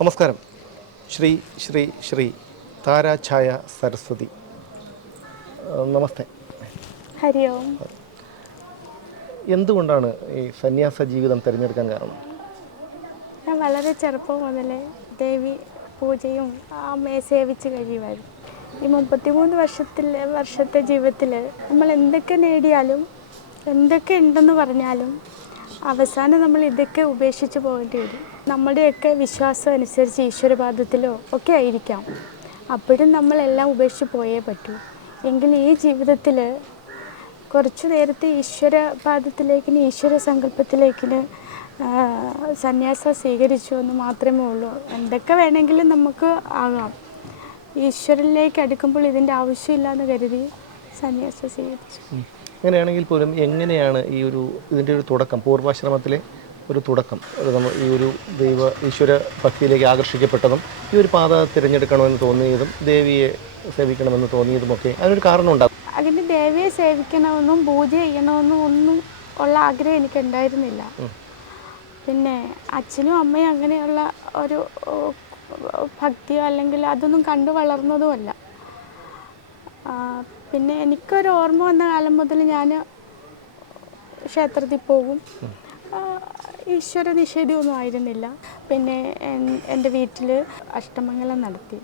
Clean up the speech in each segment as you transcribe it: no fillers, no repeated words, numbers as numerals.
നമസ്കാരം. ശ്രീ ശ്രീ ശ്രീ താരാഛായ സരസ്വതി, നമസ്തേ. ഹരി ഓം. എന്തുകൊണ്ടാണ് ഈ സന്യാസ ജീവിതം തിരഞ്ഞെടുക്കാൻ കാരണം? ഞാൻ വളരെ ചെറുപ്പം മുതലേ ദേവി പൂജയും അമ്മയെ സേവിച്ച് കഴിയുമായിരുന്നു. ഈ 33 വർഷത്തെ ജീവിതത്തിൽ നമ്മൾ എന്തൊക്കെ നേടിയാലും എന്തൊക്കെ ഉണ്ടെന്ന് പറഞ്ഞാലും അവസാനം നമ്മൾ ഇതൊക്കെ ഉപേക്ഷിച്ച് പോകേണ്ടി വരും. നമ്മുടെയൊക്കെ വിശ്വാസം അനുസരിച്ച് ഈശ്വരപാദത്തിലോ ഒക്കെ ആയിരിക്കാം. അപ്പോഴും നമ്മളെല്ലാം ഉപേക്ഷിച്ച് പോയേ പറ്റൂ. എങ്കിൽ ഈ ജീവിതത്തിൽ കുറച്ചു നേരത്തെ ഈശ്വരപാദത്തിലേക്കിന് ഈശ്വര സങ്കല്പത്തിലേക്കിന് സന്യാസം സ്വീകരിച്ചു എന്ന് മാത്രമേ ഉള്ളൂ. എന്തൊക്കെ വേണമെങ്കിലും നമുക്ക് ആകാം. ഈശ്വരനിലേക്ക് അടുക്കുമ്പോൾ ഇതിൻ്റെ ആവശ്യമില്ല എന്ന് കരുതി സന്യാസം സ്വീകരിച്ചു. അങ്ങനെയാണെങ്കിൽ പോലും എങ്ങനെയാണ് ഇതിൻ്റെ ഒരു തുടക്കം, പൂർവാശ്രമത്തിലെ ഒരു തുടക്കം, ഈ ഒരു ഈശ്വര ഭക്തിയിലേക്ക് ആകർഷിക്കപ്പെട്ടതും ഈ ഒരു പാത തിരഞ്ഞെടുക്കണമെന്ന് തോന്നിയതും ദേവിയെ സേവിക്കണമെന്ന് തോന്നിയതുമൊക്കെ അതിനൊരു കാരണമുണ്ടാകും? അതിന് ദേവിയെ സേവിക്കണമെന്നും പൂജ ചെയ്യണമെന്നും ഒന്നും ഉള്ള ആഗ്രഹം എനിക്കുണ്ടായിരുന്നില്ല. പിന്നെ അച്ഛനും അമ്മയും അങ്ങനെയുള്ള ഒരു ഭക്തിയോ അല്ലെങ്കിൽ അതൊന്നും കണ്ടു വളർന്നതുമല്ല. പിന്നെ എനിക്കൊരു ഓർമ്മ വന്ന കാലം മുതൽ ഞാൻ ക്ഷേത്രത്തിൽ പോകും. ഈശ്വര നിഷേധമൊന്നും ആയിരുന്നില്ല. പിന്നെ എൻ്റെ വീട്ടിൽ അഷ്ടമംഗലം നടത്തി.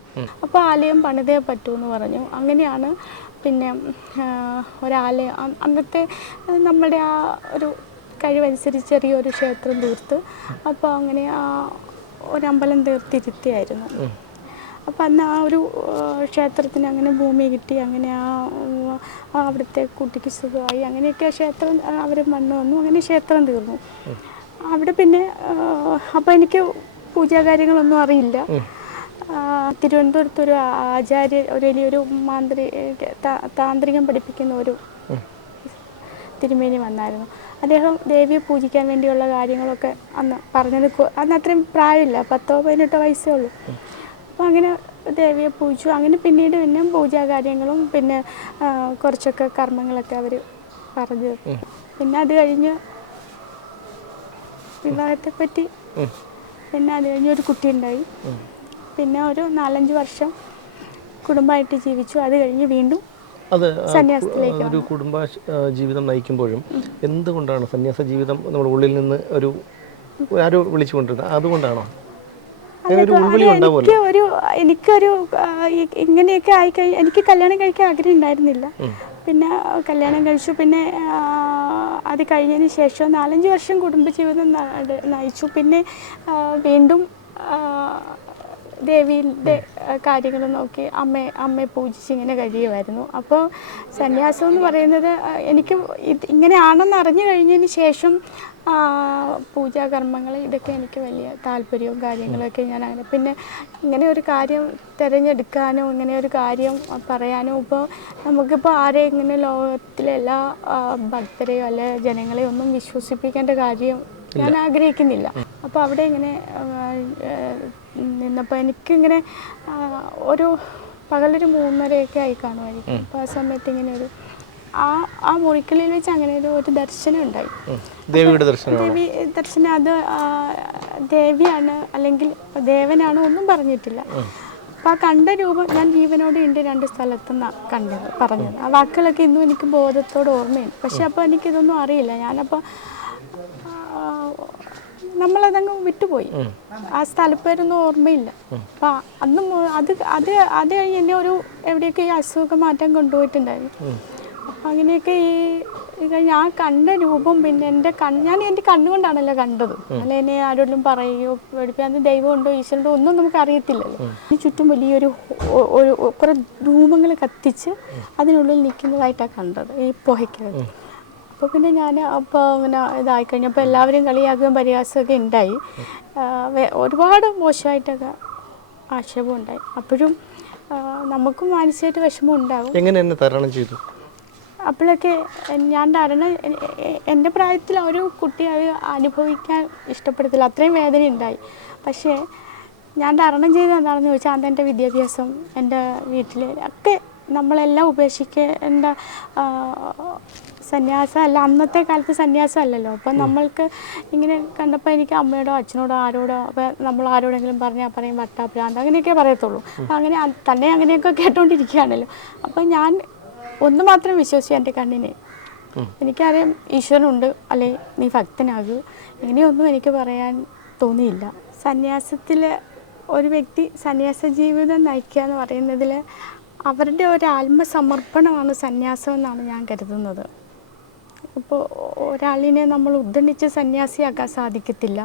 അപ്പോൾ ആലയം പണിതേ പറ്റുമെന്ന് പറഞ്ഞു. അങ്ങനെയാണ് പിന്നെ ഒരാലയം അന്നത്തെ നമ്മുടെ ആ ഒരു കഴിവനുസരിച്ച് ചെറിയൊരു ക്ഷേത്രം തീർത്ത്, അപ്പോൾ അങ്ങനെ ഒരമ്പലം തീർത്തിരുത്തിയായിരുന്നു. അപ്പം അന്ന് ആ ഒരു ക്ഷേത്രത്തിന് അങ്ങനെ ഭൂമി കിട്ടി. അങ്ങനെ അവിടുത്തെ കുട്ടിക്ക് സുഖമായി. അങ്ങനെയൊക്കെ ക്ഷേത്രം അവർ മണ്ണ് വന്നു. അങ്ങനെ ക്ഷേത്രം തീർന്നു. അവിടെ പിന്നെ അപ്പോൾ എനിക്ക് പൂജാകാര്യങ്ങളൊന്നും അറിയില്ല. തിരുവനന്തപുരത്തൊരു ഒരു വലിയൊരു താന്ത്രികം പഠിപ്പിക്കുന്ന ഒരു തിരുമേനി വന്നായിരുന്നു. അദ്ദേഹം ദേവിയെ പൂജിക്കാൻ വേണ്ടിയുള്ള കാര്യങ്ങളൊക്കെ അന്ന് പറഞ്ഞത്. അന്ന് അത്രയും പ്രായമില്ല, 10-18 വയസ്സേ ഉള്ളൂ. അപ്പോൾ അങ്ങനെ ദേവിയെ പൂജിച്ചു. അങ്ങനെ പിന്നീട് പിന്നെ പൂജാകാര്യങ്ങളും പിന്നെ കുറച്ചൊക്കെ കർമ്മങ്ങളൊക്കെ അവർ പറഞ്ഞു. പിന്നെ അത് കഴിഞ്ഞ് വിവാഹത്തെപ്പറ്റി, പിന്നെ അത് കഴിഞ്ഞ് ഒരു കുട്ടി ഉണ്ടായി. പിന്നെ ഒരു 4-5 വർഷം കുടുംബമായിട്ട് ജീവിച്ചു. അത് കഴിഞ്ഞ് വീണ്ടും സന്യാസത്തിലേക്ക്. ഒരു കുടുംബ ജീവിതം നയിക്കുമ്പോഴും എന്തുകൊണ്ടാണ് സന്യാസ ജീവിതം നമ്മുടെ ഉള്ളിൽ നിന്ന് ആരോ വിളിച്ചുകൊണ്ടിരുന്നത്? അതുകൊണ്ടാണോ? എനിക്കൊരു ഇങ്ങനെയൊക്കെ ആയിക്കഴിഞ്ഞാൽ എനിക്ക് കല്യാണം കഴിക്കാൻ ആഗ്രഹം ഉണ്ടായിരുന്നില്ല. പിന്നെ കല്യാണം കഴിച്ചു. പിന്നെ അത് കഴിഞ്ഞതിന് ശേഷം 4-5 വർഷം കുടുംബജീവിതം നയിച്ചു. പിന്നെ വീണ്ടും ദേവിയുടെ കാര്യങ്ങൾ നോക്കി അമ്മയെ പൂജിച്ച് ഇങ്ങനെ കഴിയുമായിരുന്നു. അപ്പോൾ സന്യാസം എന്ന് പറയുന്നത് എനിക്ക് ഇങ്ങനെയാണെന്ന് അറിഞ്ഞു കഴിഞ്ഞതിന് ശേഷം പൂജാകർമ്മങ്ങൾ ഇതൊക്കെ എനിക്ക് വലിയ താല്പര്യവും കാര്യങ്ങളൊക്കെ ഞാൻ അങ്ങനെ. പിന്നെ ഇങ്ങനെ ഒരു കാര്യം തിരഞ്ഞെടുക്കാനോ ഇങ്ങനെ ഒരു കാര്യം പറയാനോ ഇപ്പോൾ നമുക്കിപ്പോൾ ആരെയും ഇങ്ങനെ ലോകത്തിലെ എല്ലാ ഭക്തരെയോ അല്ലെ ജനങ്ങളെയോ ഒന്നും വിശ്വസിപ്പിക്കേണ്ട കാര്യം ഞാൻ ആഗ്രഹിക്കുന്നില്ല. അപ്പോൾ അവിടെ ഇങ്ങനെ നിന്നപ്പോൾ എനിക്കിങ്ങനെ ഒരു പകലൊരു 3:30 ആയി കാണുമായിരിക്കും. അപ്പോൾ ആ സമയത്ത് ഇങ്ങനെ ഒരു ആ മുറിക്കലിൽ വെച്ച് അങ്ങനെ ഒരു ദർശനം ഉണ്ടായി. ദേവി ദർശനം. അത് ദേവിയാണ് അല്ലെങ്കിൽ ദേവനാണോ ഒന്നും പറഞ്ഞിട്ടില്ല. അപ്പം ആ കണ്ട രൂപം ഞാൻ ജീവനോടെ ഉണ്ട് 2 സ്ഥലത്തുനിന്നാണ് പറഞ്ഞത്. ആ വാക്കുകളൊക്കെ ഇന്നും എനിക്ക് ബോധത്തോട് ഓർമ്മയുണ്ട്. പക്ഷെ അപ്പോൾ എനിക്കിതൊന്നും അറിയില്ല. ഞാനപ്പോൾ നമ്മളതങ്ങ് വിട്ടുപോയി. ആ സ്ഥലപ്പേരൊന്നും ഓർമ്മയില്ല. അപ്പം അന്നും അത് കഴിഞ്ഞ് എന്നെ എവിടെയൊക്കെ ഈ അസുഖം മാറ്റാൻ കൊണ്ടുപോയിട്ടുണ്ടായിരുന്നു. അപ്പം അങ്ങനെയൊക്കെ ഞാൻ കണ്ട രൂപം പിന്നെ ഞാൻ എൻ്റെ കണ്ണുകൊണ്ടാണല്ലോ കണ്ടത്. അല്ല എന്നെ ആരോടും പറയുകയോ പഠിപ്പിക്കാൻ ദൈവം ഉണ്ടോ ഈശ്വരനുണ്ടോ ഒന്നും നമുക്ക് അറിയത്തില്ലല്ലോ. ചുറ്റും വലിയൊരു കുറേ ധൂമങ്ങൾ കത്തിച്ച് അതിനുള്ളിൽ നിൽക്കുന്നതായിട്ടാണ് കണ്ടത്, ഈ പുകയ്ക്കകത്ത്. അപ്പോൾ പിന്നെ ഞാൻ അങ്ങനെ ഇതായിക്കഴിഞ്ഞപ്പോൾ എല്ലാവരും കളിയാക്കുകയും പരിഹാസമൊക്കെ ഉണ്ടായി. ഒരുപാട് മോശമായിട്ടൊക്കെ ആക്ഷേപം ഉണ്ടായി. അപ്പോഴും നമുക്കും മാനസികമായിട്ട് വിഷമം ഉണ്ടാകും. എങ്ങനെ എന്നെ തരണം ചെയ്തു? അപ്പോഴൊക്കെ ഞാൻ എൻ്റെ പ്രായത്തിൽ ഒരു കുട്ടി അത് അനുഭവിക്കാൻ ഇഷ്ടപ്പെടത്തില്ല, അത്രയും വേദന ഉണ്ടായി. പക്ഷേ ഞാൻ തരണം ചെയ്തത് എന്താണെന്ന് ചോദിച്ചാൽ അന്ന് എൻ്റെ വിദ്യാഭ്യാസം, എൻ്റെ വീട്ടിൽ ഒക്കെ നമ്മളെല്ലാം ഉപേക്ഷിക്കേണ്ട സന്യാസം അല്ല, അന്നത്തെ കാലത്ത് സന്യാസം അല്ലല്ലോ. അപ്പം നമ്മൾക്ക് ഇങ്ങനെ കണ്ടപ്പോൾ എനിക്ക് അമ്മയോടോ അച്ഛനോടോ ആരോടോ അപ്പോൾ നമ്മൾ ആരോടെങ്കിലും പറഞ്ഞാൽ പറയും വട്ടാഭ്രാന്ത് അങ്ങനെയൊക്കെ പറയത്തുള്ളൂ. അപ്പം അങ്ങനെ തന്നെ അങ്ങനെയൊക്കെ കേട്ടോണ്ടിരിക്കുകയാണല്ലോ. അപ്പം ഞാൻ ഒന്ന് മാത്രം വിശ്വസിച്ചു, എൻ്റെ കണ്ണിനെ. എനിക്കറിയാം ഈശ്വരനുണ്ട്, അല്ലെ നീ ഭക്തനാകൂ, ഇങ്ങനെയൊന്നും എനിക്ക് പറയാൻ തോന്നിയില്ല. സന്യാസത്തിൽ ഒരു വ്യക്തി സന്യാസ ജീവിതം നയിക്കുക എന്ന് പറയുന്നതിൽ അവരുടെ ഒരു ആത്മസമർപ്പണമാണ് സന്യാസം എന്നാണ് ഞാൻ കരുതുന്നത്. ഇപ്പോൾ ഒരാളിനെ നമ്മൾ ഉദ്ധരിച്ച് സന്യാസിയാക്കാൻ സാധിക്കത്തില്ല.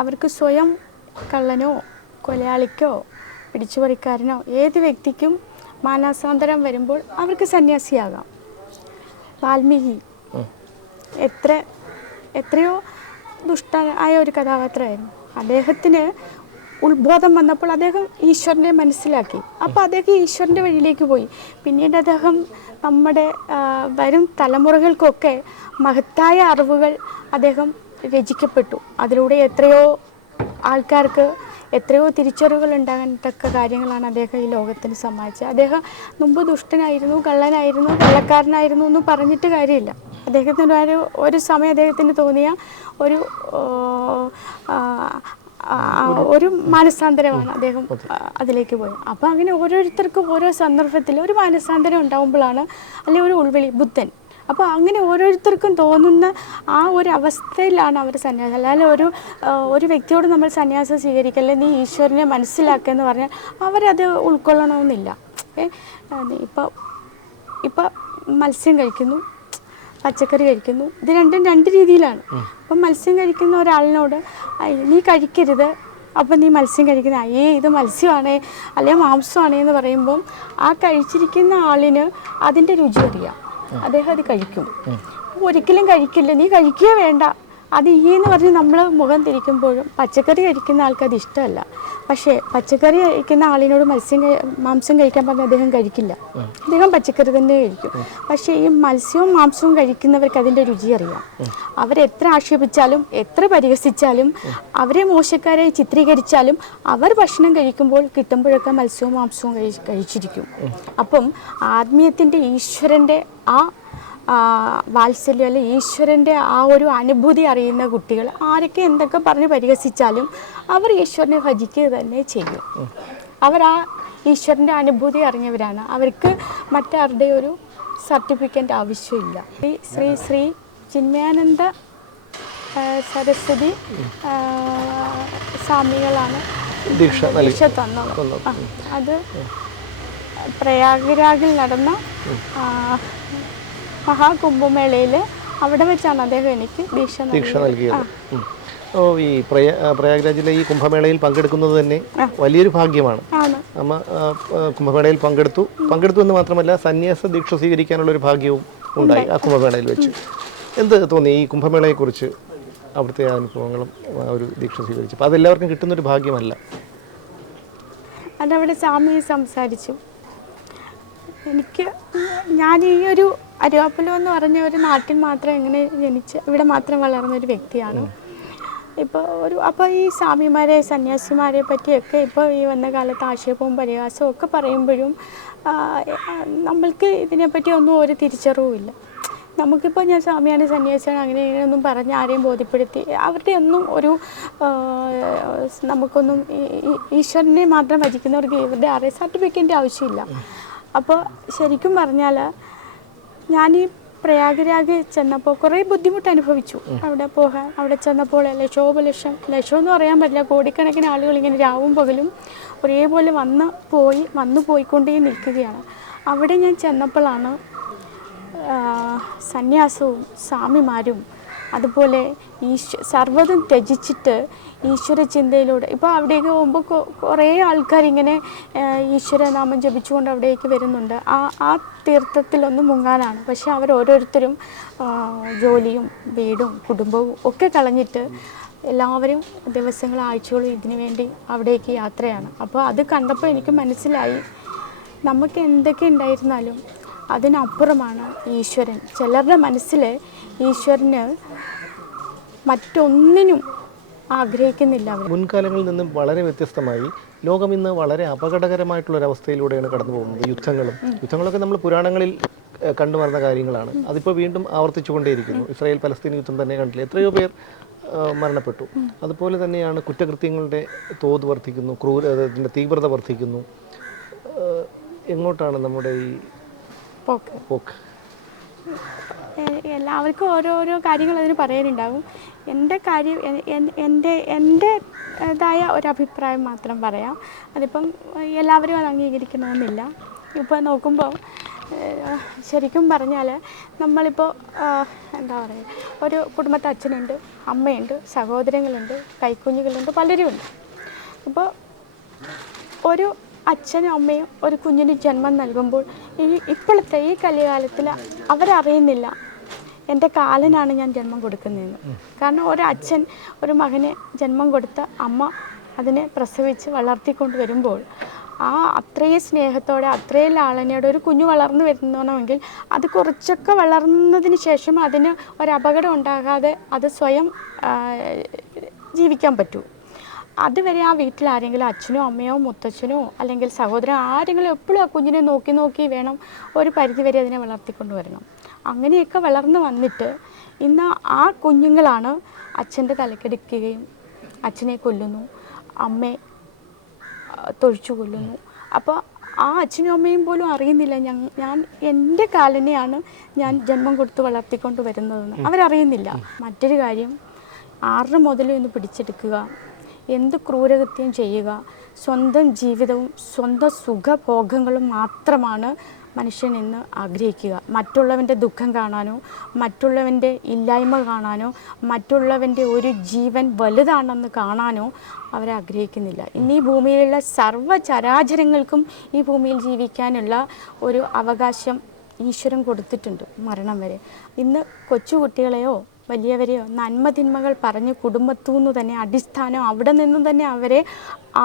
അവർക്ക് സ്വയം കള്ളനോ കൊലയാളിക്കോ പിടിച്ചുപറിക്കാരനോ ഏത് വ്യക്തിക്കും മാനസാന്തരം വരുമ്പോൾ അവർക്ക് സന്യാസിയാകാം. വാൽമീകി എത്രയോ ദുഷ്ടനായ ഒരു കഥാപാത്രമായിരുന്നു. അദ്ദേഹത്തിന് ഉത്ബോധം വന്നപ്പോൾ അദ്ദേഹം ഈശ്വരനെ മനസ്സിലാക്കി. അപ്പോൾ അദ്ദേഹം ഈശ്വരൻ്റെ വഴിയിലേക്ക് പോയി. പിന്നീട് അദ്ദേഹം നമ്മുടെ വരും തലമുറകൾക്കൊക്കെ മഹത്തായ അറിവുകൾ അദ്ദേഹം രചിക്കപ്പെട്ടു. അതിലൂടെ എത്രയോ ആൾക്കാർക്ക് എത്രയോ തിരിച്ചറിവുകൾ ഉണ്ടാകാൻ തക്ക കാര്യങ്ങളാണ് അദ്ദേഹം ഈ ലോകത്തിന് സമ്മാനിച്ചത്. അദ്ദേഹം മുമ്പ് ദുഷ്ടനായിരുന്നു, കള്ളനായിരുന്നു, കള്ളക്കാരനായിരുന്നു എന്ന് പറഞ്ഞിട്ട് കാര്യമില്ല. അദ്ദേഹത്തിന് ഒരു സമയം അദ്ദേഹത്തിന് തോന്നിയ ഒരു മാനസാന്തരമാണ് അദ്ദേഹം അതിലേക്ക് പോയത്. അപ്പോൾ അങ്ങനെ ഓരോരുത്തർക്കും ഓരോ സന്ദർഭത്തിൽ ഒരു മാനസാന്തരം ഉണ്ടാകുമ്പോഴാണ്, അല്ലെങ്കിൽ ഒരു ഉൾവിളി, ബുദ്ധൻ. അപ്പോൾ അങ്ങനെ ഓരോരുത്തർക്കും തോന്നുന്ന ആ ഒരു അവസ്ഥയിലാണ് അവർ സന്യാസം. അല്ലാതെ ഒരു വ്യക്തിയോട് നമ്മൾ സന്യാസം സ്വീകരിക്കല്ലേ, നീ ഈശ്വരനെ മനസ്സിലാക്കുക എന്ന് പറഞ്ഞാൽ അവരത് ഉൾക്കൊള്ളണമെന്നില്ല. ഇപ്പം മത്സ്യം കഴിക്കുന്നു, പച്ചക്കറി കഴിക്കുന്നു, ഇത് രണ്ടും രണ്ട് രീതിയിലാണ്. അപ്പം മത്സ്യം കഴിക്കുന്ന ഒരാളിനോട് നീ കഴിക്കരുത്, അപ്പം നീ മത്സ്യം കഴിക്കുന്ന ഇത് മത്സ്യമാണേ അല്ലെങ്കിൽ മാംസമാണേ എന്ന് പറയുമ്പം ആ കഴിച്ചിരിക്കുന്ന ആളിന് അതിൻ്റെ രുചി അറിയാം, അദ്ദേഹം അത് കഴിക്കും. ഒരിക്കലും കഴിക്കില്ല, നീ കഴിക്കുക വേണ്ട അത് എന്ന് പറഞ്ഞ് നമ്മൾ മുഖം തിരിക്കുമ്പോഴും പച്ചക്കറി കഴിക്കുന്ന ആൾക്ക് അത് ഇഷ്ടമല്ല. പക്ഷേ പച്ചക്കറി കഴിക്കുന്ന ആളിനോട് മാംസം കഴിക്കാൻ പറഞ്ഞാൽ അദ്ദേഹം കഴിക്കില്ല, അദ്ദേഹം പച്ചക്കറി തന്നെ കഴിക്കും. പക്ഷേ ഈ മത്സ്യവും മാംസവും കഴിക്കുന്നവർക്ക് അതിൻ്റെ രുചി അറിയാം. അവരെത്ര ആക്ഷേപിച്ചാലും എത്ര പരിഹസിച്ചാലും അവരെ മോശക്കാരായി ചിത്രീകരിച്ചാലും അവർ ഭക്ഷണം കഴിക്കുമ്പോൾ കിട്ടുമ്പോഴൊക്കെ മത്സ്യവും മാംസവും കഴിച്ചിരിക്കും. അപ്പം ആത്മീയത്തിൻ്റെ ഈശ്വരൻ്റെ വാത്സല്യം അല്ലെ ഈശ്വരൻ്റെ ആ ഒരു അനുഭൂതി അറിയുന്ന കുട്ടികൾ ആരൊക്കെ എന്തൊക്കെ പറഞ്ഞ് പരിഹസിച്ചാലും അവർ ഈശ്വരനെ ഭജിക്കുക തന്നെ ചെയ്യും. അവർ ആ ഈശ്വരൻ്റെ അനുഭൂതി അറിഞ്ഞവരാണ്. അവർക്ക് മറ്റാരുടെ ഒരു സർട്ടിഫിക്കറ്റ് ആവശ്യമില്ല. ശ്രീ ചിന്മയാനന്ദ സരസ്വതി സ്വാമികളാണ് ദീക്ഷ തന്നത്. അത് പ്രയാഗ്രാജിൽ നടന്ന മഹാകുംഭമേളയിൽ അവിടെ വെച്ചാണ് അദ്ദേഹം എനിക്ക് ദീക്ഷ നൽകിയത്. ഈ പ്രയാഗ്രാജിലെ ഈ കുംഭമേളയിൽ പങ്കെടുക്കുന്നത് തന്നെ വലിയൊരു ഭാഗ്യമാണ്. അമ്മ കുംഭമേളയിൽ പങ്കെടുത്തു എന്ന് മാത്രമല്ല സന്യാസ ദീക്ഷ സ്വീകരിക്കാനുള്ളൊരു ഭാഗ്യവും ഉണ്ടായി ആ കുംഭമേളയിൽ വെച്ച്. എന്ത് തോന്നി ഈ കുംഭമേളയെക്കുറിച്ച്, അവിടുത്തെ അനുഭവങ്ങളും ഒരു ദീക്ഷ സ്വീകരിച്ചു? അപ്പോൾ അതെല്ലാവർക്കും കിട്ടുന്നൊരു ഭാഗ്യമല്ല. അതവിടെ സ്വാമി സംസാരിച്ചു. ഞാൻ ഈ ഒരു അരുവാപ്പുലം എന്ന് പറഞ്ഞ ഒരു നാട്ടിൽ മാത്രം ഇങ്ങനെ ജനിച്ച് ഇവിടെ മാത്രം വളർന്ന ഒരു വ്യക്തിയാണ്. അപ്പോൾ ഈ സ്വാമിമാരെ സന്യാസിമാരെ പറ്റിയൊക്കെ ഇപ്പോൾ ഈ വന്ന കാലത്ത് ആക്ഷേപവും പരിഹാസവും ഒക്കെ പറയുമ്പോഴും നമ്മൾക്ക് ഇതിനെപ്പറ്റി ഒന്നും ഒരു തിരിച്ചറിവുമില്ല. നമുക്കിപ്പോൾ ഞാൻ സ്വാമിയാണ് സന്യാസിയാണ് അങ്ങനെ ഇങ്ങനെയൊന്നും പറഞ്ഞ് ആരെയും ബോധ്യപ്പെടുത്തി അവരുടെ ഒന്നും ഒരു നമുക്കൊന്നും ഈശ്വരനെ മാത്രം ഭജിക്കുന്നവർക്ക് ഇവരുടെ ആരെയും സർട്ടിഫിക്കറ്റിൻ്റെ ആവശ്യമില്ല. അപ്പോൾ ശരിക്കും പറഞ്ഞാൽ ഞാൻ ഈ പ്രയാഗ്രാജ് ചെന്നപ്പോൾ കുറേ ബുദ്ധിമുട്ട് അനുഭവിച്ചു. അവിടെ ചെന്നപ്പോൾ ലക്ഷം എന്ന് പറയാൻ പറ്റില്ല, കോടിക്കണക്കിന് ആളുകൾ ഇങ്ങനെ രാവും പകലും ഒരേപോലെ വന്നു പോയിക്കൊണ്ടേ നിൽക്കുകയാണ്. അവിടെ ഞാൻ ചെന്നപ്പോഴാണ് സന്യാസവും സ്വാമിമാരും അതുപോലെ സർവ്വതും ത്യജിച്ചിട്ട് ഈശ്വര ചിന്തയിലൂടെ ഇപ്പോൾ അവിടേക്ക് പോകുമ്പോൾ കുറേ ആൾക്കാരിങ്ങനെ ഈശ്വരനാമം ജപിച്ചുകൊണ്ട് അവിടേക്ക് വരുന്നുണ്ട്. ആ തീർത്ഥത്തിലൊന്ന് മുങ്ങാനാണ്. പക്ഷെ ഓരോരുത്തരും ജോലിയും വീടും കുടുംബവും ഒക്കെ കളഞ്ഞിട്ട് എല്ലാവരും ദിവസങ്ങളും ആഴ്ചകളും ഇതിനു വേണ്ടി അവിടേക്ക് യാത്രയാണ്. അപ്പോൾ അത് കണ്ടപ്പോൾ എനിക്ക് മനസ്സിലായി, നമുക്ക് എന്തൊക്കെ ഉണ്ടായിരുന്നാലും അതിനപ്പുറമാണ് ഈശ്വരൻ. ചിലരുടെ മനസ്സിൽ ഈശ്വരന് മറ്റൊന്നിനും ആഗ്രഹിക്കുന്നില്ല അവർ. മുൻകാലങ്ങളിൽ നിന്നും വളരെ വ്യത്യസ്തമായി ലോകം ഇന്ന് വളരെ അപകടകരമായിട്ടുള്ളൊരവസ്ഥയിലൂടെയാണ് കടന്നു പോകുന്നത്. യുദ്ധങ്ങളൊക്കെ നമ്മൾ പുരാണങ്ങളിൽ കണ്ടുവരുന്ന കാര്യങ്ങളാണ്. അതിപ്പോൾ വീണ്ടും ആവർത്തിച്ചുകൊണ്ടേയിരിക്കുന്നു. ഇസ്രായേൽ പലസ്തീൻ യുദ്ധം തന്നെ കണ്ടില്ല, എത്രയോ പേർ മരണപ്പെട്ടു. അതുപോലെ തന്നെയാണ് കുറ്റകൃത്യങ്ങളുടെ തോത് വർദ്ധിക്കുന്നു, ക്രൂരതിൻ്റെ തീവ്രത വർദ്ധിക്കുന്നു. എങ്ങോട്ടാണ് നമ്മുടെ ഈ പോക്ക്? എല്ലാവർക്കും ഓരോരോ കാര്യങ്ങൾ അതിന് പറയാനുണ്ടാകും. എൻ്റെ കാര്യം എൻ്റെതായ ഒരഭിപ്രായം മാത്രം പറയാം. അതിപ്പം എല്ലാവരും അത് അംഗീകരിക്കണമെന്നില്ല. ഇപ്പോൾ നോക്കുമ്പോൾ ശരിക്കും പറഞ്ഞാൽ നമ്മളിപ്പോൾ എന്താ പറയുക, ഒരു കുടുംബത്തെ അച്ഛനുണ്ട്, അമ്മയുണ്ട്, സഹോദരങ്ങളുണ്ട്, കൈക്കുഞ്ഞുങ്ങളുണ്ട്, പലരുമുണ്ട്. അപ്പോൾ ഒരു അച്ഛനും അമ്മയും ഒരു കുഞ്ഞിന് ജന്മം നൽകുമ്പോൾ ഇപ്പോഴത്തെ ഈ കലികാലത്തിൽ അവരറിയുന്നില്ല എൻ്റെ കാലനാണ് ഞാൻ ജന്മം കൊടുക്കുന്നതെന്ന്. കാരണം ഒരു അച്ഛൻ ഒരു മകനെ ജന്മം കൊടുത്ത അമ്മ അതിനെ പ്രസവിച്ച് വളർത്തിക്കൊണ്ട് വരുമ്പോൾ ആ അത്രയും സ്നേഹത്തോടെ അത്രയും ലാളനയോടെ ഒരു കുഞ്ഞു വളർന്നു വരുന്നണമെങ്കിൽ അത് കുറച്ചൊക്കെ വളർന്നതിന് ശേഷം അതിന് ഒരപകടം ഉണ്ടാകാതെ അത് സ്വയം ജീവിക്കാൻ പറ്റൂ. അതുവരെ ആ വീട്ടിൽ ആരെങ്കിലും അച്ഛനോ അമ്മയോ മുത്തച്ഛനോ അല്ലെങ്കിൽ സഹോദരൻ ആരെങ്കിലും എപ്പോഴും ആ കുഞ്ഞിനെ നോക്കി നോക്കി വേണം ഒരു പരിധിവരെ അതിനെ വളർത്തിക്കൊണ്ട് വരണം. അങ്ങനെയൊക്കെ വളർന്നു വന്നിട്ട് ഇന്ന് ആ കുഞ്ഞുങ്ങളാണ് അച്ഛൻ്റെ തലക്കെടുക്കുകയും അച്ഛനെ കൊല്ലുന്നു, അമ്മയെ തൊഴിച്ചു കൊല്ലുന്നു. അപ്പോൾ ആ അച്ഛനും അമ്മയും പോലും അറിയുന്നില്ല ഞാൻ എൻ്റെ കാലനെയാണ് ഞാൻ ജന്മം കൊടുത്ത് വളർത്തിക്കൊണ്ട് വരുന്നതെന്ന് അവരറിയുന്നില്ല. മറ്റൊരു കാര്യം, 6 മുതൽ ഇന്ന് പിടിച്ചെടുക്കുക, എന്ത് ക്രൂരകൃത്യം ചെയ്യുക, സ്വന്തം ജീവിതവും സ്വന്തം സുഖഭോഗങ്ങളും മാത്രമാണ് മനുഷ്യൻ ഇന്ന് ആഗ്രഹിക്കുക. മറ്റുള്ളവൻ്റെ ദുഃഖം കാണാനോ മറ്റുള്ളവൻ്റെ ഇല്ലായ്മ കാണാനോ മറ്റുള്ളവൻ്റെ ഒരു ജീവൻ വലുതാണെന്ന് കാണാനോ അവരാഗ്രഹിക്കുന്നില്ല. ഇന്ന് ഈ ഭൂമിയിലുള്ള സർവ്വചരാചരങ്ങൾക്കും ഈ ഭൂമിയിൽ ജീവിക്കാനുള്ള ഒരു അവകാശം ഈശ്വരൻ കൊടുത്തിട്ടുണ്ട് മരണം വരെ. ഇന്ന് കൊച്ചുകുട്ടികളെയോ വലിയവരെയോ നന്മതിന്മകൾ പറഞ്ഞ് കുടുംബത്തുനിന്ന് തന്നെ അടിസ്ഥാനം അവിടെ നിന്നും തന്നെ അവരെ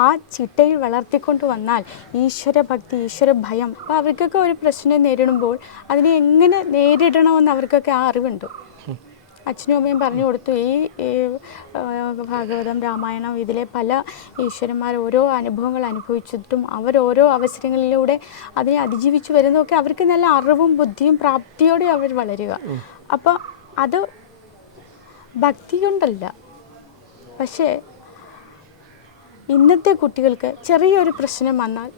ആ ചിട്ടയിൽ വളർത്തിക്കൊണ്ട് വന്നാൽ ഈശ്വരഭക്തി, ഈശ്വര ഭയം, അപ്പോൾ അവർക്കൊക്കെ ഒരു പ്രശ്നം നേരിടുമ്പോൾ അതിനെ എങ്ങനെ നേരിടണമെന്ന് അവർക്കൊക്കെ ആ അറിവുണ്ട്. അച്ഛനും അമ്മയും പറഞ്ഞു കൊടുത്തു. ഈ ഭാഗവതം, രാമായണം, ഇതിലെ പല ഈശ്വരന്മാർ ഓരോ അനുഭവങ്ങൾ അനുഭവിച്ചിട്ടും അവരോരോ അവസരങ്ങളിലൂടെ അതിനെ അതിജീവിച്ച് വരുന്നതൊക്കെ അവർക്ക് നല്ല അറിവും ബുദ്ധിയും പ്രാപ്തിയോടെ അവർ വളരുക. അപ്പോൾ അത് ഭക്തി കൊണ്ടല്ല. പക്ഷേ ഇന്നത്തെ കുട്ടികൾക്ക് ചെറിയൊരു പ്രശ്നം വന്നാൽ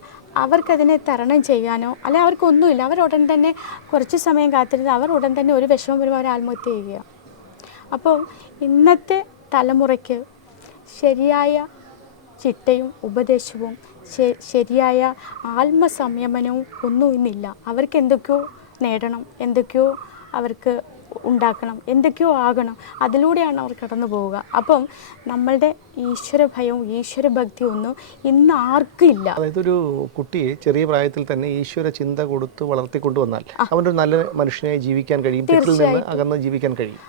അവർക്കതിനെ തരണം ചെയ്യാനോ അല്ലെ അവർക്കൊന്നുമില്ല. അവരുടൻ തന്നെ കുറച്ച് സമയം കാത്തിരുന്ന് അവർ ഉടൻ തന്നെ ഒരു വിഷമം വരുമ്പോൾ അവർ ആത്മഹത്യ ചെയ്യുക. അപ്പോൾ ഇന്നത്തെ തലമുറയ്ക്ക് ശരിയായ ചിട്ടയും ഉപദേശവും ശരിയായ ആത്മസംയമനവും ഒന്നും ഇന്നില്ല. അവർക്ക് എന്തൊക്കെയോ നേടണം, എന്തൊക്കെയോ അവർക്ക് ഉണ്ടാക്കണം, എന്തൊക്കെയോ ആകണം, അതിലൂടെയാണ് അവർ കടന്നു പോവുക. അപ്പം നമ്മളുടെ ഈശ്വരഭയവും ഈശ്വരഭക്തിയും ഒന്നും ഇന്ന് ആർക്കും ഇല്ല. അതായത് ഒരു കുട്ടിയെ ചെറിയ പ്രായത്തിൽ തന്നെ ഈശ്വര ചിന്ത കൊടുത്ത് വളർത്തിക്കൊണ്ടുവന്നാൽ അവനൊരു നല്ല മനുഷ്യനായി ജീവിക്കാൻ കഴിയും, തെറ്റിൽ നിന്ന് അകന്ന് ജീവിക്കാൻ കഴിയും.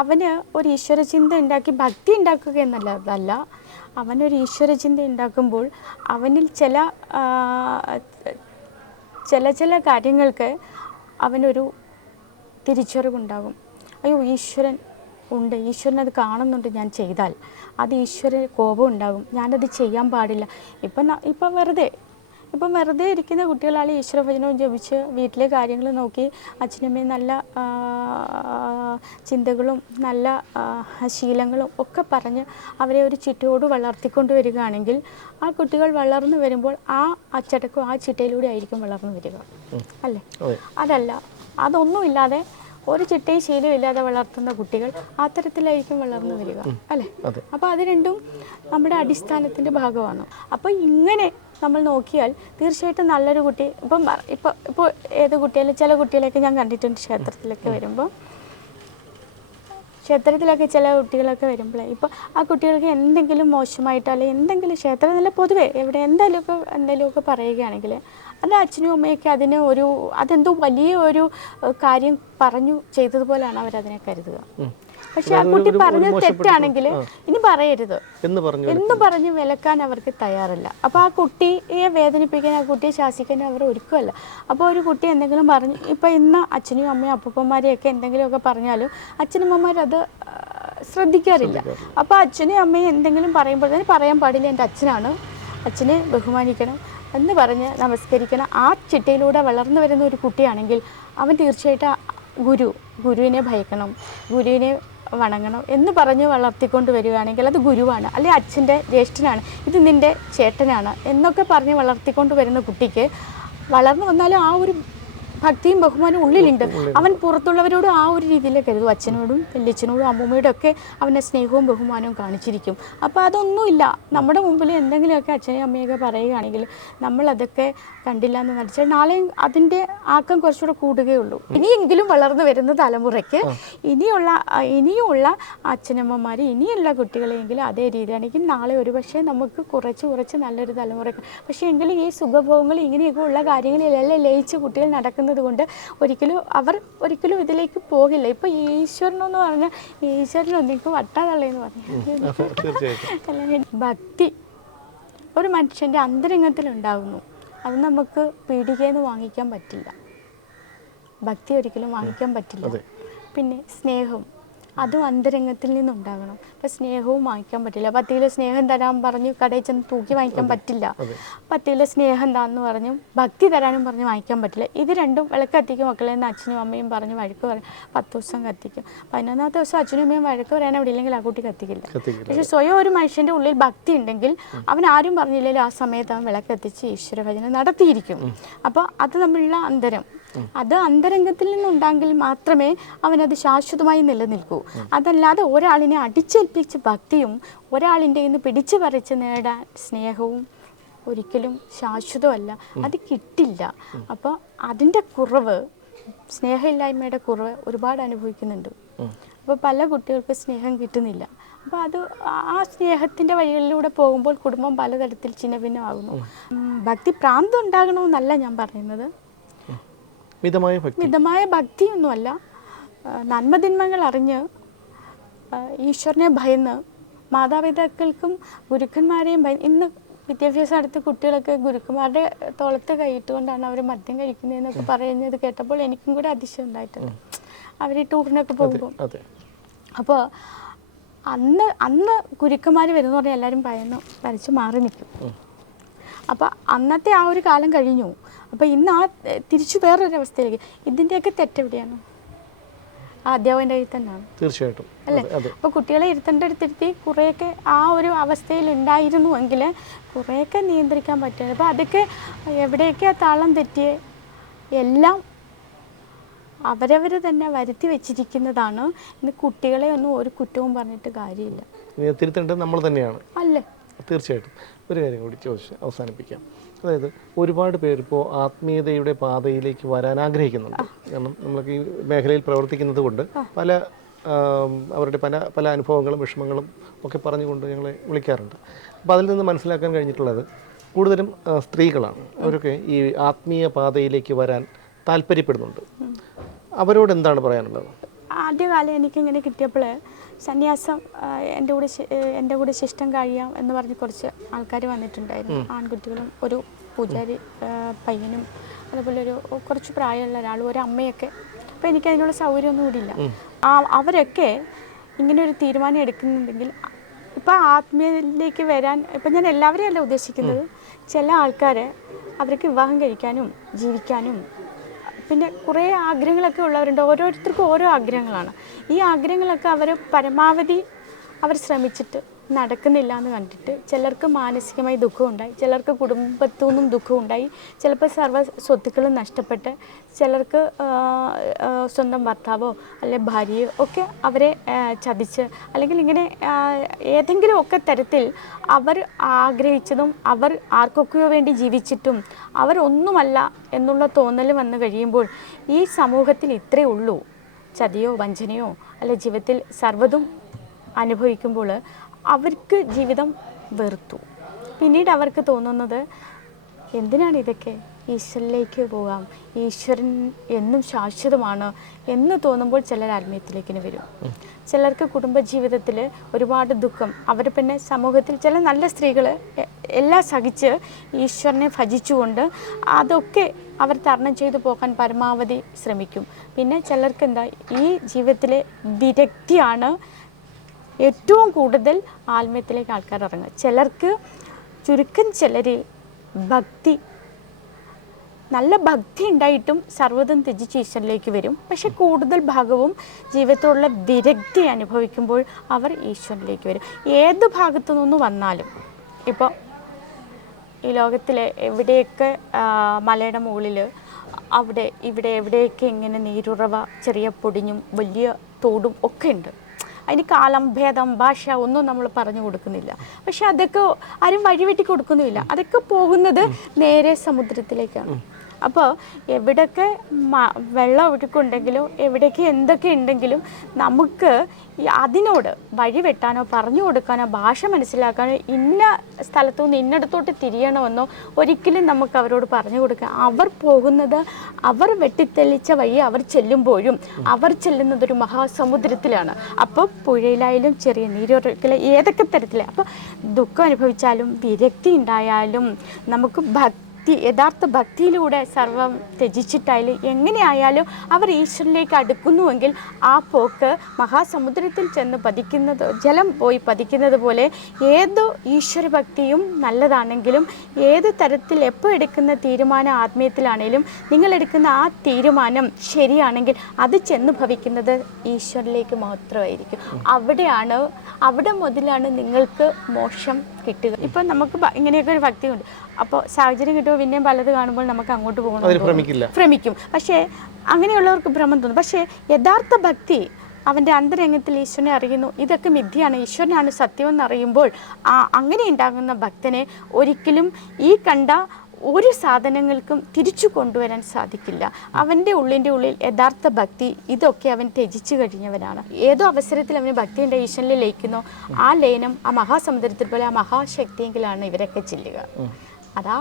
അവന് ഒരു ഈശ്വരചിന്ത ഉണ്ടാക്കി ഭക്തി ഉണ്ടാക്കുക എന്നല്ല, അവനൊരു ഈശ്വരചിന്ത ഉണ്ടാക്കുമ്പോൾ അവനിൽ ചില കാര്യങ്ങൾക്ക് അവനൊരു തിരിച്ചറിവുണ്ടാകും. അയ്യോ, ഈശ്വരൻ ഉണ്ട്, ഈശ്വരൻ അത് കാണുന്നുണ്ട്, ഞാൻ ചെയ്താൽ അത് ഈശ്വര കോപം ഉണ്ടാകും, ഞാനത് ചെയ്യാൻ പാടില്ല. ഇപ്പം വെറുതെ ഇരിക്കുന്ന കുട്ടികളാണ് ഈശ്വരഭജനവും ജപിച്ച് വീട്ടിലെ കാര്യങ്ങൾ നോക്കി അച്ഛനമ്മയും നല്ല ചിന്തകളും നല്ല ശീലങ്ങളും ഒക്കെ പറഞ്ഞ് അവരെ ഒരു ചിട്ടയോട് വളർത്തിക്കൊണ്ട് വരികയാണെങ്കിൽ ആ കുട്ടികൾ വളർന്നു വരുമ്പോൾ ആ അച്ചടക്കവും ആ ചിട്ടയിലൂടെ ആയിരിക്കും വളർന്നു വരിക, അല്ലേ? അതല്ല, അതൊന്നുമില്ലാതെ ഒരു ചിട്ടയും ശീലവും ഇല്ലാതെ വളർത്തുന്ന കുട്ടികൾ അത്തരത്തിലായിരിക്കും വളർന്നു വരിക, അല്ലേ? അപ്പോൾ അത് രണ്ടും നമ്മുടെ അടിസ്ഥാനത്തിൻ്റെ ഭാഗമാണ്. അപ്പോൾ ഇങ്ങനെ നമ്മൾ നോക്കിയാൽ തീർച്ചയായിട്ടും നല്ലൊരു കുട്ടി ഇപ്പോൾ ഏത് കുട്ടിയാലും ചില കുട്ടികളെയൊക്കെ ഞാൻ കണ്ടിട്ടുണ്ട് ക്ഷേത്രത്തിലൊക്കെ വരുമ്പോൾ ചില കുട്ടികളൊക്കെ വരുമ്പോഴേ ഇപ്പോൾ ആ കുട്ടികൾക്ക് എന്തെങ്കിലും മോശമായിട്ടോ അല്ലെങ്കിൽ എന്തെങ്കിലും ക്ഷേത്രം നല്ല പൊതുവേ എവിടെ എന്തെങ്കിലുമൊക്കെ പറയുകയാണെങ്കിൽ അത് അച്ഛനും അമ്മയൊക്കെ അതെന്തോ വലിയ ഒരു കാര്യം പറഞ്ഞു ചെയ്തതുപോലെയാണ് അവരതിനെ കരുതുക. പക്ഷെ ആ കുട്ടി പറഞ്ഞത് തെറ്റാണെങ്കിൽ ഇനി പറയരുത് എന്ന് പറഞ്ഞ് വിലക്കാൻ അവർക്ക് തയ്യാറല്ല. അപ്പോൾ ആ കുട്ടിയെ വേദനിപ്പിക്കാൻ, ആ കുട്ടിയെ ശാസിക്കാൻ അവർ ഒരുക്കുമല്ല. അപ്പോൾ ഒരു കുട്ടി എന്തെങ്കിലും പറഞ്ഞ് ഇപ്പോൾ ഇന്ന് അച്ഛനും അമ്മയും അപ്പൂപ്പന്മാരെയൊക്കെ എന്തെങ്കിലുമൊക്കെ പറഞ്ഞാലും അച്ഛനമ്മമാരത് ശ്രദ്ധിക്കാറില്ല. അപ്പോൾ അച്ഛനും അമ്മയും എന്തെങ്കിലും പറയുമ്പോൾ തന്നെ പറയാൻ പാടില്ല എൻ്റെ അച്ഛനാണ്, അച്ഛനെ ബഹുമാനിക്കണം എന്ന് പറഞ്ഞ് നമസ്കരിക്കണം. ആ ചിട്ടയിലൂടെ വളർന്നു വരുന്ന ഒരു കുട്ടിയാണെങ്കിൽ അവൻ തീർച്ചയായിട്ടും ഗുരുവിനെ ഭയക്കണം, ഗുരുവിനെ വണങ്ങണം എന്ന് പറഞ്ഞ് വളർത്തിക്കൊണ്ട് വരികയാണെങ്കിൽ അത് ഗുരുവാണ്, അല്ലെ അച്ഛൻ്റെ ജ്യേഷ്ഠനാണ്, ഇത് നിൻ്റെ ചേട്ടനാണ് എന്നൊക്കെ പറഞ്ഞ് വളർത്തിക്കൊണ്ട് വരുന്ന കുട്ടിക്ക് വളർന്നു വന്നാലും ആ ഒരു ഭക്തിയും ബഹുമാനവും ഉള്ളിലുണ്ട്. അവൻ പുറത്തുള്ളവരോടും ആ ഒരു രീതിയിലേക്ക് കരുതും. അച്ഛനോടും വല്യച്ഛനോടും അമ്മൂമ്മയോടും ഒക്കെ അവൻ്റെ സ്നേഹവും ബഹുമാനവും കാണിച്ചിരിക്കും. അപ്പോൾ അതൊന്നുമില്ല, നമ്മുടെ മുമ്പിൽ എന്തെങ്കിലുമൊക്കെ അച്ഛനെയും അമ്മയൊക്കെ പറയുകയാണെങ്കിൽ നമ്മളതൊക്കെ കണ്ടില്ല എന്ന് നടിച്ചാൽ നാളെ അതിൻ്റെ ആക്കം കുറച്ചുകൂടെ കൂടുകയുള്ളൂ. ഇനിയെങ്കിലും വളർന്നു വരുന്ന തലമുറയ്ക്ക് ഇനിയുള്ള അച്ഛനമ്മമാർ ഇനിയുള്ള കുട്ടികളെങ്കിലും അതേ രീതിയാണെങ്കിൽ നാളെ ഒരുപക്ഷെ നമുക്ക് കുറച്ച് നല്ലൊരു തലമുറ. പക്ഷേ എങ്കിലും ഈ സുഖഭോഗങ്ങൾ ഇങ്ങനെയൊക്കെ ഉള്ള കാര്യങ്ങളിലെല്ലാം ലയിച്ച് കുട്ടികൾ നടക്കുന്നത് കൊണ്ട് ഒരിക്കലും ഇതിലേക്ക് പോകില്ല. ഇപ്പൊ ഈശ്വരനെന്ന് പറഞ്ഞാൽ ഈശ്വരനൊന്നിക്ക് വട്ടാതള്ളയെന്ന് പറഞ്ഞു. ഭക്തി ഒരു മനുഷ്യന്റെ അന്തരംഗത്തിൽ ഉണ്ടാകുന്നു, അത് നമുക്ക് പീഡികയെന്ന് വാങ്ങിക്കാൻ പറ്റില്ല. ഭക്തി ഒരിക്കലും വാങ്ങിക്കാൻ പറ്റില്ല. പിന്നെ സ്നേഹം അതും അന്തരംഗത്തിൽ നിന്നുണ്ടാകണം. അപ്പം സ്നേഹവും വാങ്ങിക്കാൻ പറ്റില്ല. 10 കിലോ സ്നേഹം തരാൻ പറഞ്ഞു കടയിൽ ചെന്ന് തൂക്കി വാങ്ങിക്കാൻ പറ്റില്ല. 10 കിലോ സ്നേഹം എന്താന്ന് പറഞ്ഞു ഭക്തി തരാനും പറഞ്ഞ് വാങ്ങിക്കാൻ പറ്റില്ല. ഇത് രണ്ടും വിളക്ക് കത്തിക്കും മക്കളെ എന്ന് അച്ഛനും അമ്മയും പറഞ്ഞ് വഴക്ക് പറയും. 10 ദിവസം കത്തിക്കും. 11ാമത്തെ ദിവസം അച്ഛനും അമ്മയും വഴക്ക് പറയാൻ അവിടെ ഇല്ലെങ്കിൽ ആ കുട്ടി കത്തിക്കില്ല. പക്ഷെ സ്വയം ഒരു മനുഷ്യൻ്റെ ഉള്ളിൽ ഭക്തി ഉണ്ടെങ്കിൽ അവൻ ആരും പറഞ്ഞില്ലെങ്കിൽ ആ സമയത്ത് അവൻ വിളക്ക് കത്തിച്ച് ഈശ്വര ഭജന നടത്തിയിരിക്കും. അപ്പോൾ അത് തമ്മിലുള്ള അന്തരം, അത് അന്തരംഗത്തിൽ നിന്നുണ്ടെങ്കിൽ മാത്രമേ അവനത് ശാശ്വതമായി നിലനിൽക്കൂ. അതല്ലാതെ ഒരാളിനെ അടിച്ചേൽപ്പിച്ച് ഭക്തിയും ഒരാളിൻ്റെ നിന്ന് പിടിച്ചു പറിച്ച് നേടാൻ സ്നേഹവും ഒരിക്കലും ശാശ്വതമല്ല, അത് കിട്ടില്ല. അപ്പോൾ അതിൻ്റെ കുറവ്, സ്നേഹമില്ലായ്മയുടെ കുറവ് ഒരുപാട് അനുഭവിക്കുന്നുണ്ട്. അപ്പോൾ പല കുട്ടികൾക്ക് സ്നേഹം കിട്ടുന്നില്ല. അപ്പോൾ അത് ആ സ്നേഹത്തിൻ്റെ വഴികളിലൂടെ പോകുമ്പോൾ കുടുംബം പലതരത്തിൽ ചിന്നഭിന്നമാകുന്നു. ഭക്തി പ്രാന്തം ഉണ്ടാകണമെന്നല്ല ഞാൻ പറയുന്നത്, മിതമായ ഭക്തിയൊന്നുമല്ല. നന്മതിന്മകൾ അറിഞ്ഞ് ഈശ്വരനെ ഭയന്ന് മാതാപിതാക്കൾക്കും ഗുരുക്കന്മാരെയും ഇന്ന് വിദ്യാഭ്യാസം അടുത്ത കുട്ടികളൊക്കെ ഗുരുക്കന്മാരുടെ തോളത്ത് കൈയിട്ടുകൊണ്ടാണ് അവർ മദ്യം കഴിക്കുന്നതെന്നൊക്കെ പറയുന്നത് കേട്ടപ്പോൾ എനിക്കും കൂടെ അതിശയം ഉണ്ടായിട്ടുണ്ട്. അവർ ടൂറിനൊക്കെ പോകുമ്പോൾ. അപ്പോൾ അന്ന് ഗുരുക്കന്മാർ വരുന്ന പറഞ്ഞാൽ എല്ലാവരും വരച്ച് മാറി നിൽക്കും. അപ്പോൾ അന്നത്തെ ആ ഒരു കാലം കഴിഞ്ഞു. അപ്പോൾ ഇന്ന് തിരിച്ചു വേറൊരവസ്ഥയിലേക്ക്. ഇതിൻ്റെയൊക്കെ തെറ്റെവിടെയാണ്? ആ അധ്യാപകൻ്റെ കയ്യിൽ തന്നെയാണ് തീർച്ചയായിട്ടും, അല്ലേ? അപ്പോൾ കുട്ടികളെ ഇരുത്തേണ്ടടുത്തിരുത്തി കുറേയൊക്കെ ആ ഒരു അവസ്ഥയിൽ ഉണ്ടായിരുന്നുവെങ്കിൽ കുറേയൊക്കെ നിയന്ത്രിക്കാൻ പറ്റും. അപ്പോൾ അതൊക്കെ എവിടെയൊക്കെ താളം തെറ്റിയ എല്ലാം അവരവർ തന്നെ വരുത്തി വെച്ചിരിക്കുന്നതാണ്. ഇന്ന് കുട്ടികളെ ഒന്നും ഒരു കുറ്റവും പറഞ്ഞിട്ട് കാര്യമില്ല. തിരുത്തേണ്ടത് നമ്മൾ തന്നെയാണ്, അല്ലേ? തീർച്ചയായിട്ടും. ഒരു കാര്യം കൂടി ചോദിച്ച് അവസാനിപ്പിക്കാം. അതായത് ഒരുപാട് പേർ ഇപ്പോൾ ആത്മീയതയുടെ പാതയിലേക്ക് വരാൻ ആഗ്രഹിക്കുന്നുണ്ട്. കാരണം നമ്മളൊക്കെ ഈ മേഖലയിൽ പ്രവർത്തിക്കുന്നത് കൊണ്ട് അവരുടെ പല അനുഭവങ്ങളും വിഷമങ്ങളും ഒക്കെ പറഞ്ഞുകൊണ്ട് ഞങ്ങളെ വിളിക്കാറുണ്ട്. അപ്പോൾ അതിൽ നിന്ന് മനസ്സിലാക്കാൻ കഴിഞ്ഞിട്ടുള്ളത് കൂടുതലും സ്ത്രീകളാണ്. അവരൊക്കെ ഈ ആത്മീയ പാതയിലേക്ക് വരാൻ താല്പര്യപ്പെടുന്നുണ്ട്. അവരോട് എന്താണ് പറയാനുള്ളത്? ആദ്യകാലം എനിക്കിങ്ങനെ കിട്ടിയപ്പോൾ സന്യാസം എൻ്റെ കൂടെ ശിഷ്ടം കഴിയാം എന്ന് പറഞ്ഞ് കുറച്ച് ആൾക്കാർ വന്നിട്ടുണ്ടായിരുന്നു. ആൺകുട്ടികളും ഒരു പൂജാരി പയ്യനും അതുപോലെ കുറച്ച് പ്രായമുള്ള ഒരാളും ഒരു അമ്മയൊക്കെ. അപ്പോൾ എനിക്കതിനുള്ള സൗകര്യമൊന്നും കൂടിയില്ല. അവരൊക്കെ ഇങ്ങനെ ഒരു തീരുമാനം എടുക്കുന്നുണ്ടെങ്കിൽ ഇപ്പോൾ ആത്മീയതയിലേക്ക് വരാൻ, ഇപ്പം ഞാൻ എല്ലാവരെയും അല്ല ഉദ്ദേശിക്കുന്നത്, ചില ആൾക്കാർ അവർക്ക് വിവാഹം കഴിക്കാനും ജീവിക്കാനും പിന്നെ കുറേ ആഗ്രഹങ്ങളൊക്കെ ഉള്ളവരുണ്ട്. ഓരോരുത്തർക്കും ഓരോ ആഗ്രഹങ്ങളാണ്. ഈ ആഗ്രഹങ്ങളൊക്കെ അവർ പരമാവധി ശ്രമിച്ചിട്ട് നടക്കുന്നില്ല എന്ന് കണ്ടിട്ട് ചിലർക്ക് മാനസികമായി ദുഃഖമുണ്ടായി, ചിലർക്ക് കുടുംബത്തു നിന്നും ദുഃഖമുണ്ടായി, ചിലപ്പോൾ സർവ്വ സ്വത്തുക്കളും നഷ്ടപ്പെട്ട്, ചിലർക്ക് സ്വന്തം ഭർത്താവോ അല്ലെ ഭാര്യയോ ഒക്കെ അവരെ ചതിച്ച്, അല്ലെങ്കിൽ ഇങ്ങനെ ഏതെങ്കിലും ഒക്കെ തരത്തിൽ അവർ ആഗ്രഹിച്ചതും അവർ ആർക്കൊക്കെയോ വേണ്ടി ജീവിച്ചിട്ടും അവരൊന്നുമല്ല എന്നുള്ള തോന്നൽ വന്നു കഴിയുമ്പോൾ ഈ സമൂഹത്തിൽ ഇത്രയേ ഉള്ളൂ, ചതിയോ വഞ്ചനയോ അല്ലെ ജീവിതത്തിൽ സർവ്വതും അനുഭവിക്കുമ്പോൾ അവർക്ക് ജീവിതം വെറുത്തു. പിന്നീട് അവർക്ക് തോന്നുന്നത് എന്തിനാണ് ഇതൊക്കെ, ഈശ്വരനിലേക്ക് പോകാം, ഈശ്വരൻ എന്നും ശാശ്വതമാണ് എന്ന് തോന്നുമ്പോൾ ചിലർ ആത്മീയത്തിലേക്ക് വരും. ചിലർക്ക് കുടുംബജീവിതത്തിൽ ഒരുപാട് ദുഃഖം, അവർ പിന്നെ സമൂഹത്തിൽ ചില നല്ല സ്ത്രീകൾ എല്ലാം സഹിച്ച് ഈശ്വരനെ ഭജിച്ചുകൊണ്ട് അതൊക്കെ അവർ തരണം ചെയ്തു പോകാൻ പരമാവധി ശ്രമിക്കും. പിന്നെ ചിലർക്ക് എന്താ, ഈ ജീവിതത്തിലെ വിരക്തിയാണ് ഏറ്റവും കൂടുതൽ ആത്മീയത്തിലേക്ക് ആൾക്കാർ ഇറങ്ങുക. ചിലർക്ക് ചുരുക്കം ചിലരിൽ ഭക്തി, നല്ല ഭക്തി ഉണ്ടായിട്ടും സർവ്വതും ത്യജിച്ച് ഈശ്വരനിലേക്ക് വരും. പക്ഷെ കൂടുതൽ ഭാഗവും ജീവിതത്തിലുള്ള വിരക്തി അനുഭവിക്കുമ്പോൾ അവർ ഈശ്വരനിലേക്ക് വരും. ഏത് ഭാഗത്തു നിന്ന് വന്നാലും, ഇപ്പോൾ ഈ ലോകത്തിലെ എവിടെയൊക്കെ മലയുടെ മുകളിൽ അവിടെ ഇവിടെ എവിടെയൊക്കെ ഇങ്ങനെ നീരുറവ ചെറിയ പൊടിഞ്ഞും വലിയ തോടും ഒക്കെ ഉണ്ട്. അതിന് കാലം, ഭേദം, ഭാഷ ഒന്നും നമ്മൾ പറഞ്ഞു കൊടുക്കുന്നില്ല. പക്ഷെ അതൊക്കെ ആരും വഴിവെട്ടി കൊടുക്കുന്നുമില്ല. അതൊക്കെ പോകുന്നത് നേരെ സമുദ്രത്തിലേക്കാണ്. അപ്പോൾ എവിടെയൊക്കെ വെള്ളം ഒഴുക്കുണ്ടെങ്കിലോ എവിടെയൊക്കെ എന്തൊക്കെ ഉണ്ടെങ്കിലും നമുക്ക് അതിനോട് വഴി വെട്ടാനോ പറഞ്ഞു കൊടുക്കാനോ ഭാഷ മനസ്സിലാക്കാനോ ഇന്ന സ്ഥലത്തുനിന്ന് ഇന്നടത്തോട്ട് തിരിയണമെന്നോ ഒരിക്കലും നമുക്ക് അവരോട് പറഞ്ഞു കൊടുക്കാം. അവർ പോകുന്നത്, അവർ വെട്ടിത്തെളിച്ച വഴി അവർ ചെല്ലുമ്പോഴും അവർ ചെല്ലുന്നതൊരു മഹാസമുദ്രത്തിലാണ്. അപ്പോൾ പുഴയിലായാലും ചെറിയ നീരൊഴുക്കിലെ ഏതൊക്കെ തരത്തിൽ, അപ്പോൾ ദുഃഖം അനുഭവിച്ചാലും വിരക്തി ഉണ്ടായാലും നമുക്ക് യഥാർത്ഥ ഭക്തിയിലൂടെ സർവം ത്യജിച്ചിട്ടായാലും എങ്ങനെയായാലും അവർ ഈശ്വരനിലേക്ക് അടുക്കുന്നുവെങ്കിൽ ആ പോക്ക് മഹാസമുദ്രത്തിൽ ചെന്ന് പതിക്കുന്നത്, ജലം പോയി പതിക്കുന്നത് പോലെ ഏതോ ഈശ്വരഭക്തിയും നല്ലതാണെങ്കിലും ഏത് തരത്തിൽ എപ്പോൾ എടുക്കുന്ന തീരുമാനം ആത്മീയത്തിലാണെങ്കിലും നിങ്ങളെടുക്കുന്ന ആ തീരുമാനം ശരിയാണെങ്കിൽ അത് ചെന്ന് ഭവിക്കുന്നത് ഈശ്വരനിലേക്ക് മാത്രമായിരിക്കും. അവിടെ മുതലാണ് നിങ്ങൾക്ക് മോക്ഷം കിട്ടുക. ഇപ്പം നമുക്ക് ഇങ്ങനെയൊക്കെ ഒരു ഭക്തിയുണ്ട്. അപ്പോൾ സാഹചര്യം കിട്ടുമ്പോൾ പിന്നെയും പലത് കാണുമ്പോൾ നമുക്ക് അങ്ങോട്ട് പോകണം, ഭ്രമിക്കും. പക്ഷേ അങ്ങനെയുള്ളവർക്ക് ഭ്രമം തോന്നും. പക്ഷേ യഥാർത്ഥ ഭക്തി അവൻ്റെ അന്തരംഗത്തിൽ ഈശ്വരനെ അറിയുന്നു, ഇതൊക്കെ മിഥ്യയാണ്, ഈശ്വരനാണ് സത്യമെന്ന് അറിയുമ്പോൾ അങ്ങനെ ഉണ്ടാകുന്ന ഭക്തനെ ഒരിക്കലും ഈ കണ്ട ഒരു സാധനങ്ങൾക്കും തിരിച്ചു കൊണ്ടുവരാൻ സാധിക്കില്ല. അവൻ്റെ ഉള്ളിൽ യഥാർത്ഥ ഭക്തി ഇതൊക്കെ അവൻ ത്യജിച്ചു കഴിഞ്ഞവനാണ്. ഏതോ അവസരത്തിൽ അവന് ഭക്തിൻ്റെ ഈശ്വരനിൽ ലയിക്കുന്നു. ആ ലയനം ആ മഹാസമുദ്രത്തിൽ പോലെ ആ മഹാശക്തിയെങ്കിലാണ് ഇവരൊക്കെ ചെല്ലുക. അതാ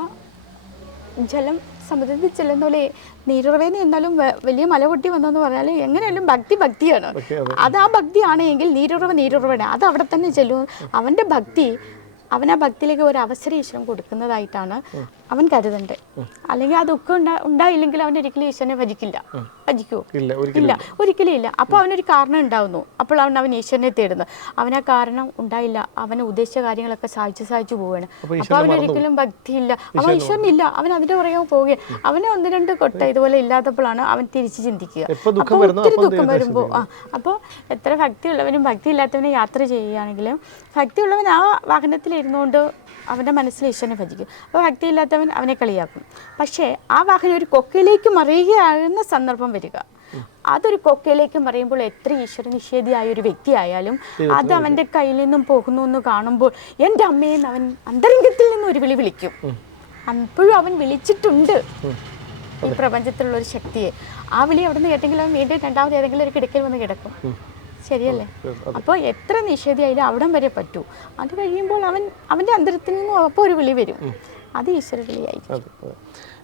ജലം സമുദ്രത്തിൽ ചെല്ലുന്ന പോലെ നീരുറവേന്ന് എന്നാലും വലിയ മല പൊട്ടി വന്നെന്ന് പറഞ്ഞാൽ എങ്ങനെയാലും ഭക്തിയാണ്. അത് ആ ഭക്തിയാണ് എങ്കിൽ നീരുറവയാണ്. അത് അവിടെ തന്നെ ചെല്ലും. അവൻ്റെ ഭക്തി, അവൻ ആ ഭക്തിയിലേക്ക് ഒരു അവസരം ഈശ്വരൻ കൊടുക്കുന്നതായിട്ടാണ് അവൻ കരുതണ്ടേ. അല്ലെങ്കിൽ ആ ദുഃഖം ഉണ്ടായില്ലെങ്കിൽ അവൻ ഒരിക്കലും ഈശ്വരനെ ഭജിക്കുമോ? ഇല്ല, ഒരിക്കലും ഇല്ല. അപ്പോൾ അവനൊരു കാരണം ഉണ്ടാവുന്നു. അപ്പോൾ അവൻ ഈശ്വരനെ തേടുന്നു. അവൻ ആ കാരണം ഉണ്ടായില്ല, അവന് ഉദ്ദേശിച്ച കാര്യങ്ങളൊക്കെ സാധിച്ചു പോവുകയാണ്. അപ്പോൾ അവനൊരിക്കലും ഭക്തിയില്ല, അവൻ ഈശ്വരനില്ല, അവൻ അതിൻ്റെ പുറകെ പോവുകയാണ്. അവന് 1-2 കൊട്ട ഇതുപോലെ ഇല്ലാത്തപ്പോഴാണ് അവൻ തിരിച്ച് ചിന്തിക്കുക. അപ്പോൾ ഒത്തിരി ദുഃഖം വരുമ്പോൾ അപ്പോൾ എത്ര ഭക്തിയുള്ളവനും ഭക്തിയില്ലാത്തവനെ യാത്ര ചെയ്യുകയാണെങ്കിലും ഭക്തിയുള്ളവൻ ആ വാഹനത്തിൽ ഇരുന്നുകൊണ്ട് അവൻ്റെ മനസ്സിൽ ഈശ്വരനെ ഭജിക്കും. അപ്പോൾ ഭക്തിയില്ലാത്തവൻ അവനെ കളിയാക്കും. പക്ഷേ ആ വാഹനം ഒരു കൊക്കയിലേക്ക് മറിയുകയാകുന്ന സന്ദർഭം വരിക, അതൊരു കൊക്കയിലേക്ക് മറിയുമ്പോൾ എത്ര ഈശ്വര നിഷേധിയായ ഒരു വ്യക്തിയായാലും അത് അവൻ്റെ കയ്യിൽ നിന്നും പോകുന്നു എന്ന് കാണുമ്പോൾ എൻ്റെ അമ്മയെന്ന് അവൻ അന്തരംഗത്തിൽ നിന്നും ഒരു വിളിക്കും. അപ്പോഴും അവൻ വിളിച്ചിട്ടുണ്ട് ഈ പ്രപഞ്ചത്തിലുള്ളൊരു ശക്തിയെ. ആ വിളി അവിടെ നിന്ന് കേട്ടെങ്കിൽ അവൻ വീണ്ടും രണ്ടാമത് ഏതെങ്കിലും ഒരു കിടക്കയിൽ വന്ന് കിടക്കും. ശരിയല്ലേ? അപ്പോൾ എത്ര നിഷേധിയായാലും അവിടം വരെ പറ്റൂ. അത് കഴിയുമ്പോൾ അവൻ്റെ അന്തരത്തിൽ നിന്നും അപ്പോൾ ഒരു വിളി വരും. അത് ഈശ്വര വിളിയായിരിക്കും.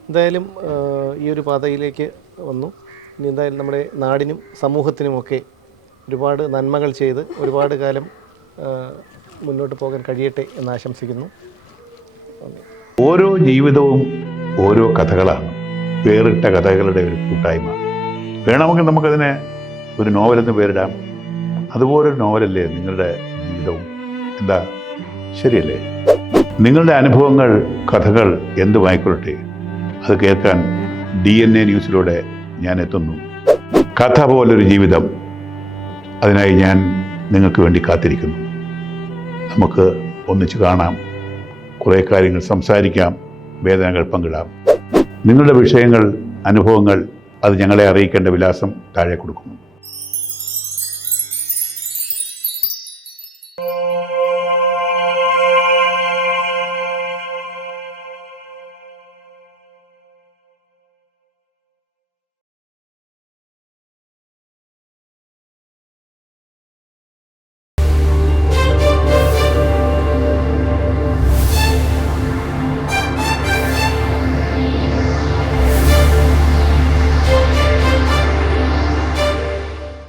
എന്തായാലും ഈ ഒരു പാതയിലേക്ക് വന്നു. ഇനി എന്തായാലും നമ്മുടെ നാടിനും സമൂഹത്തിനുമൊക്കെ ഒരുപാട് നന്മകൾ ചെയ്ത് ഒരുപാട് കാലം മുന്നോട്ട് പോകാൻ കഴിയട്ടെ എന്ന് ആശംസിക്കുന്നു. ഓരോ ജീവിതവും ഓരോ കഥകളാണ്, വേറിട്ട കഥകളുടെ ഒരു കൂട്ടായ്മ. വേണമെങ്കിൽ നമുക്കതിനെ ഒരു നോവലെന്ന് പേരിടാം. അതുപോലൊരു നോവലല്ലേ നിങ്ങളുടെ ജീവിതവും? എന്താ, ശരിയല്ലേ? നിങ്ങളുടെ അനുഭവങ്ങൾ, കഥകൾ എന്തുമായിക്കൊള്ളട്ടെ, അത് കേൾക്കാൻ DNA ന്യൂസിലൂടെ ഞാൻ എത്തുന്നു. കഥ പോലൊരു ജീവിതം, അതിനായി ഞാൻ നിങ്ങൾക്ക് വേണ്ടി കാത്തിരിക്കുന്നു. നമുക്ക് ഒന്നിച്ച് കാണാം, കുറേ കാര്യങ്ങൾ സംസാരിക്കാം, വേദനകൾ പങ്കിടാം. നിങ്ങളുടെ വിഷയങ്ങൾ, അനുഭവങ്ങൾ അത് ഞങ്ങളെ അറിയിക്കേണ്ട വിലാസം താഴെ കൊടുക്കുന്നു.